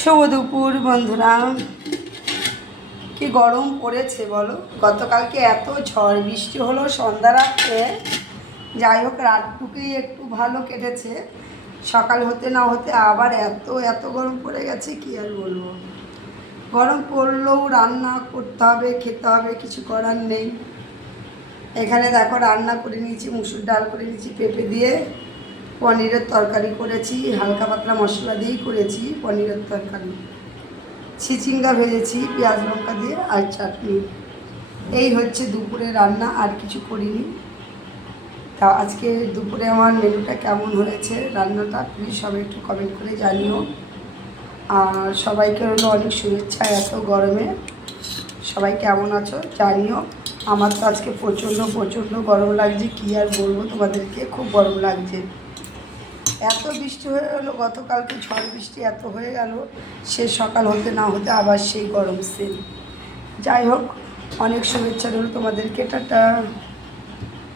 শুভ দুপুর বন্ধুরা। কি গরম পড়েছে বলো। গতকালকে এত ঝড় বৃষ্টি হলো সন্ধ্যা রাত্রে, যাই হোক রাতটুকুই একটু ভালো কেটেছে। সকাল হতে না হতে আবার এত এত গরম পড়ে গেছে, কি আর বলবো। গরম পড়লেও রান্না করতে হবে, খেতে হবে, কিছু করার নেই। এখানে দেখো রান্না করে নিয়েছি, মুসুর ডাল করে নিয়েছি পেঁপে দিয়ে, পনিরের তরকারি করেছি, হালকা পাতলা মশলা দিয়েই করেছি পনিরের তরকারি। চিচিঙ্গা ভেজেছি পেঁয়াজ লঙ্কা দিয়ে, আর চাটনি। এই হচ্ছে দুপুরে রান্না, আর কিছু করিনি। তা আজকে দুপুরে আমার মেনুটা কেমন হয়েছে, রান্নাটা প্লিজ সবাই একটু কমেন্ট করে জানিও। আর সবাইকে হলো অনেক শুভেচ্ছা এত গরমে। সবাই কেমন আছো জানিও। আমার তো আজকে প্রচণ্ড প্রচণ্ড গরম লাগছে, কী আর বলবো তোমাদেরকে, খুব গরম লাগছে। এত বৃষ্টি হয়ে গেলো গতকালকে, ঝড় বৃষ্টি এত হয়ে গেল, সে সকাল হতে না হতে আবার সেই গরম সেম। যাই হোক, অনেক শুভেচ্ছা রইল তোমাদেরকে, টাটা।